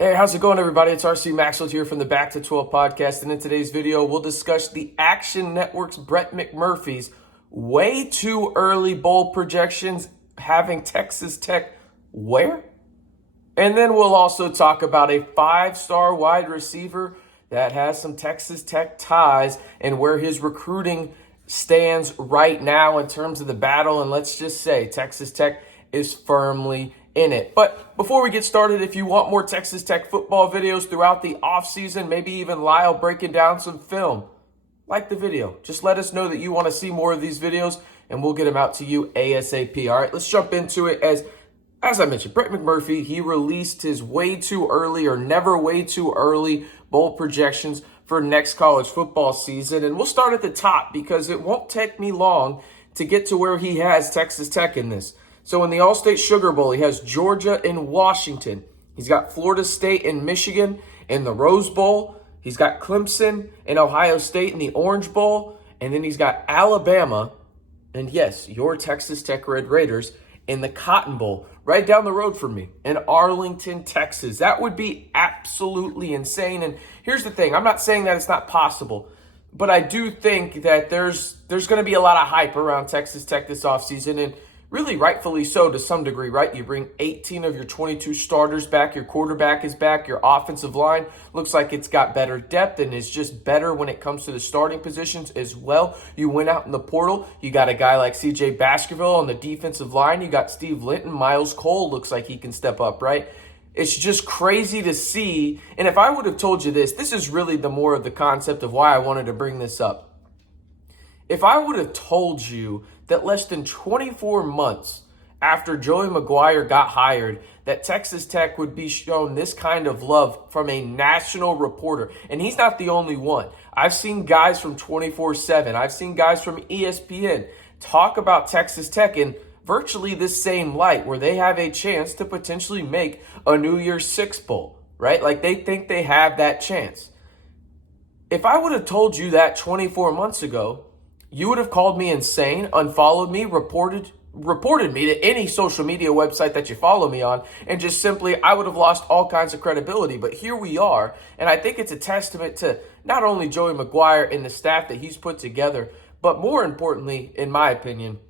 Hey, how's it going, everybody? It's RC Maxwell here from the Back to 12 podcast, and in today's video, we'll discuss the Action Network's Brett McMurphy's way too early bowl projections having Texas Tech where? And then we'll also talk about a five-star wide receiver that has some Texas Tech ties and where his recruiting stands right now in terms of the battle. And let's just say Texas Tech is firmly in it. But before we get started, if you want more Texas Tech football videos throughout the offseason, maybe even Lyle breaking down some film, like the video. Just let us know that you want to see more of these videos and we'll get them out to you ASAP. All right, let's jump into it. As I mentioned, Brett McMurphy, he released his way too early or never way too early bowl projections for next college football season. And we'll start at the top because it won't take me long to get to where he has Texas Tech in this. So in the All-State Sugar Bowl, he has Georgia and Washington. He's got Florida State and Michigan in the Rose Bowl. He's got Clemson and Ohio State in the Orange Bowl. And then he's got Alabama, and yes, your Texas Tech Red Raiders, in the Cotton Bowl, right down the road from me in Arlington, Texas. That would be absolutely insane. And here's the thing. I'm not saying that it's not possible, but I do think that there's going to be a lot of hype around Texas Tech this offseason, and really rightfully so to some degree, right? You bring 18 of your 22 starters back. Your quarterback is back. Your offensive line looks like it's got better depth and is just better when it comes to the starting positions as well. You went out in the portal. You got a guy like CJ Baskerville on the defensive line. You got Steve Linton. Miles Cole looks like he can step up, right? It's just crazy to see. And if I would have told you this is really the more of the concept of why I wanted to bring this up. If I would have told you that less than 24 months after Joey McGuire got hired, that Texas Tech would be shown this kind of love from a national reporter. And he's not the only one. I've seen guys from 24/7. I've seen guys from ESPN talk about Texas Tech in virtually the same light, where they have a chance to potentially make a New Year's Six Bowl, right? Like they think they have that chance. If I would have told you that 24 months ago, you would have called me insane, unfollowed me, reported me to any social media website that you follow me on, and just simply, I would have lost all kinds of credibility. But here we are, and I think it's a testament to not only Joey McGuire and the staff that he's put together, but more importantly, in my opinion,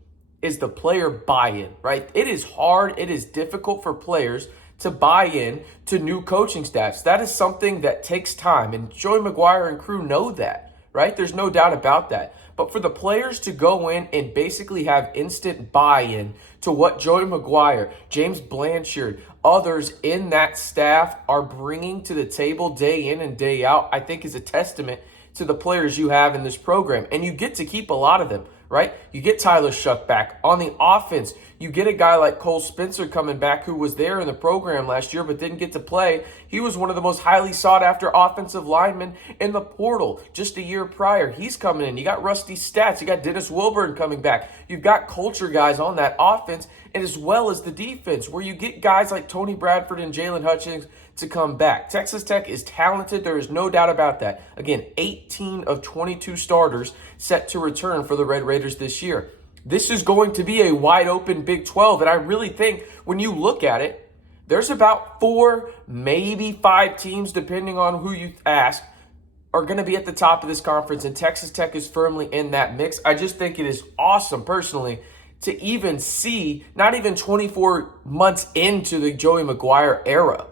is the player buy-in, right? It is hard, it is difficult for players to buy in to new coaching staffs. That is something that takes time, and Joey McGuire and crew know that, right? There's no doubt about that. But for the players to go in and basically have instant buy-in to what Joey McGuire, James Blanchard, others in that staff are bringing to the table day in and day out, I think is a testament to the players you have in this program. And you get to keep a lot of them, right? You get Tyler Shuck back. On the offense, you get a guy like Cole Spencer coming back who was there in the program last year but didn't get to play. He was one of the most highly sought-after offensive linemen in the portal just a year prior. He's coming in. You got Rusty Stats. You got Dennis Wilburn coming back. You've got culture guys on that offense, and as well as the defense, where you get guys like Tony Bradford and Jalen Hutchins to come back. Texas Tech is talented. There is no doubt about that. Again, 18 of 22 starters set to return for the Red Raiders this year. This is going to be a wide open Big 12, and I really think when you look at it, there's about 4, maybe 5 teams, depending on who you ask, are going to be at the top of this conference, and Texas Tech is firmly in that mix. I just think it is awesome, personally, to even see, not even 24 months into the Joey McGuire era,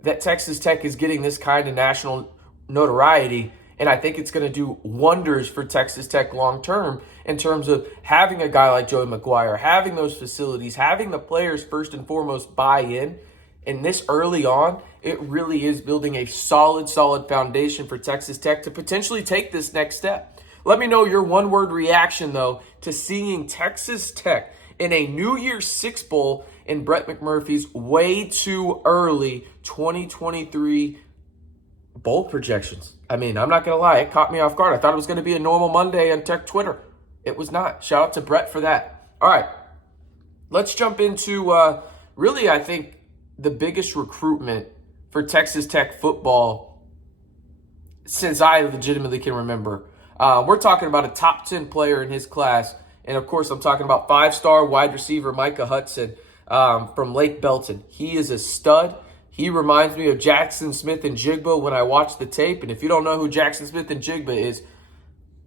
that Texas Tech is getting this kind of national notoriety. And I think it's going to do wonders for Texas Tech long term in terms of having a guy like Joey McGuire, having those facilities, having the players first and foremost buy in. And this early on, it really is building a solid foundation for Texas Tech to potentially take this next step. Let me know your one-word reaction, though, to seeing Texas Tech in a New Year's Six Bowl in Brett McMurphy's way too early 2023 bowl projections. I mean, I'm not going to lie. It caught me off guard. I thought it was going to be a normal Monday on Tech Twitter. It was not. Shout out to Brett for that. All right. Let's jump into really, I think, the biggest recruitment for Texas Tech football since I legitimately can remember. We're talking about a top 10 player in his class. And, of course, I'm talking about 5-star wide receiver Micah Hudson from Lake Belton. He is a stud. He reminds me of Jackson Smith-Njigba when I watch the tape. And if you don't know who Jackson Smith-Njigba is,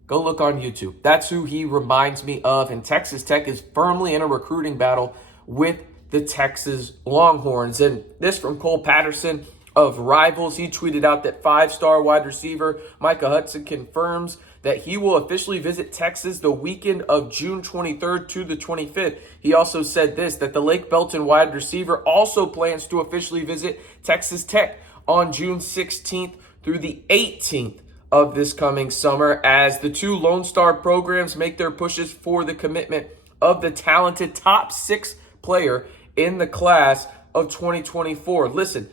go look on YouTube. That's who he reminds me of. And Texas Tech is firmly in a recruiting battle with the Texas Longhorns. And this from Cole Patterson of Rivals. He tweeted out that 5-star wide receiver Micah Hudson confirms that he will officially visit Texas the weekend of June 23rd to the 25th. He also said this, that the Lake Belton wide receiver also plans to officially visit Texas Tech on June 16th through the 18th of this coming summer as the two Lone Star programs make their pushes for the commitment of the talented top 6 player in the class of 2024. Listen,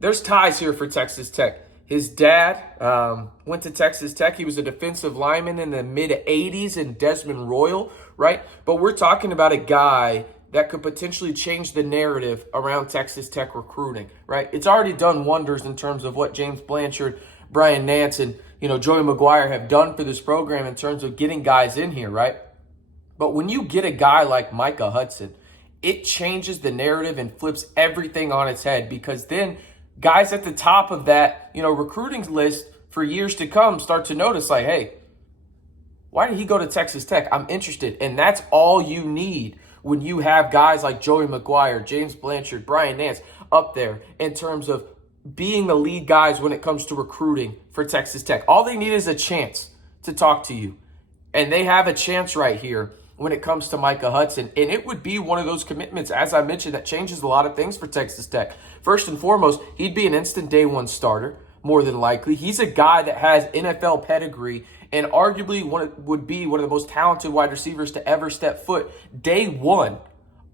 there's ties here for Texas Tech. His dad went to Texas Tech. He was a defensive lineman in the mid-'80s in Desmond Royal, right? But we're talking about a guy that could potentially change the narrative around Texas Tech recruiting, right? It's already done wonders in terms of what James Blanchard, Brian Nance, and Joey McGuire have done for this program in terms of getting guys in here, right? But when you get a guy like Micah Hudson, it changes the narrative and flips everything on its head, because then guys at the top of that, recruiting list for years to come start to notice, like, hey, why did he go to Texas Tech? I'm interested. And that's all you need when you have guys like Joey McGuire, James Blanchard, Brian Nance up there in terms of being the lead guys when it comes to recruiting for Texas Tech. All they need is a chance to talk to you. And they have a chance right here when it comes to Micah Hudson. And it would be one of those commitments, as I mentioned, that changes a lot of things for Texas Tech. First and foremost, he'd be an instant day one starter, more than likely. He's a guy that has NFL pedigree and arguably would be one of the most talented wide receivers to ever step foot day one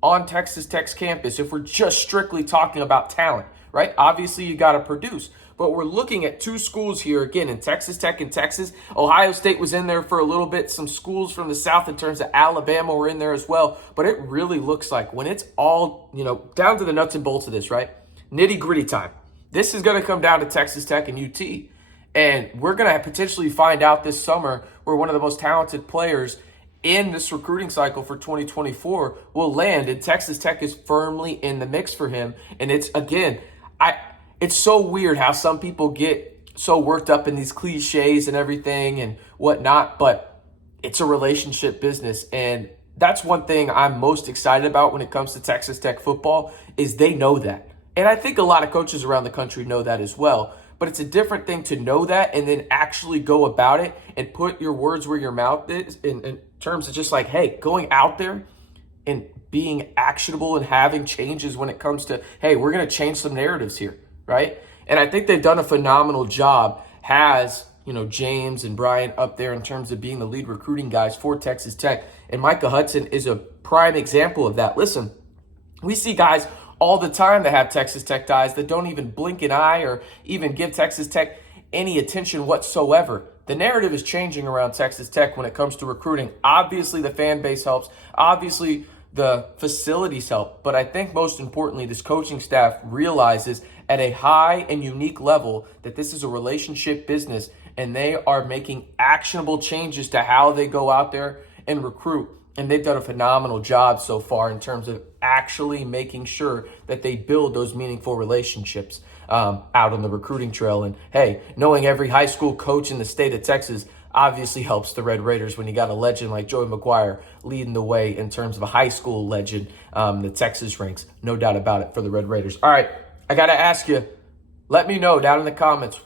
on Texas Tech's campus, if we're just strictly talking about talent, right? Obviously, you got to produce. But we're looking at 2 schools here, again, in Texas Tech and Texas. Ohio State was in there for a little bit. Some schools from the South in terms of Alabama were in there as well. But it really looks like when it's all, down to the nuts and bolts of this, right? Nitty-gritty time. This is going to come down to Texas Tech and UT. And we're going to potentially find out this summer where one of the most talented players in this recruiting cycle for 2024 will land. And Texas Tech is firmly in the mix for him. And it's, again, it's so weird how some people get so worked up in these cliches and everything and whatnot, but it's a relationship business. And that's one thing I'm most excited about when it comes to Texas Tech football is they know that. And I think a lot of coaches around the country know that as well. But it's a different thing to know that and then actually go about it and put your words where your mouth is in terms of just like, hey, going out there and being actionable and having changes when it comes to, hey, we're going to change some narratives here, right? And I think they've done a phenomenal job, has, James and Brian up there in terms of being the lead recruiting guys for Texas Tech. And Micah Hudson is a prime example of that. Listen, we see guys all the time that have Texas Tech ties that don't even blink an eye or even give Texas Tech any attention whatsoever. The narrative is changing around Texas Tech when it comes to recruiting. Obviously, the fan base helps. Obviously, the facilities help. But I think most importantly, this coaching staff realizes at a high and unique level that this is a relationship business and they are making actionable changes to how they go out there and recruit. And they've done a phenomenal job so far in terms of actually making sure that they build those meaningful relationships out on the recruiting trail. And hey, knowing every high school coach in the state of Texas obviously helps the Red Raiders when you got a legend like Joey McGuire leading the way in terms of a high school legend, the Texas ranks. No doubt about it for the Red Raiders. All right, I got to ask you, let me know down in the comments,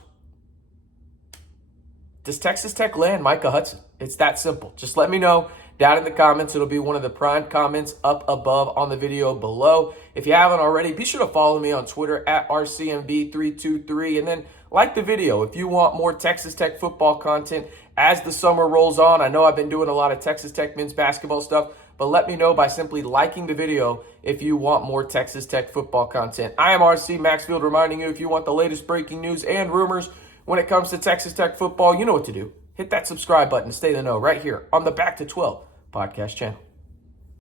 does Texas Tech land Micah Hudson? It's that simple. Just let me know down in the comments. It'll be one of the prime comments up above on the video below. If you haven't already, be sure to follow me on Twitter at RCMB323 and then like the video if you want more Texas Tech football content as the summer rolls on. I know I've been doing a lot of Texas Tech men's basketball stuff, but let me know by simply liking the video if you want more Texas Tech football content. I am RC Maxfield reminding you, if you want the latest breaking news and rumors when it comes to Texas Tech football, you know what to do. Hit that subscribe button to stay in the know right here on the Back to 12 podcast channel.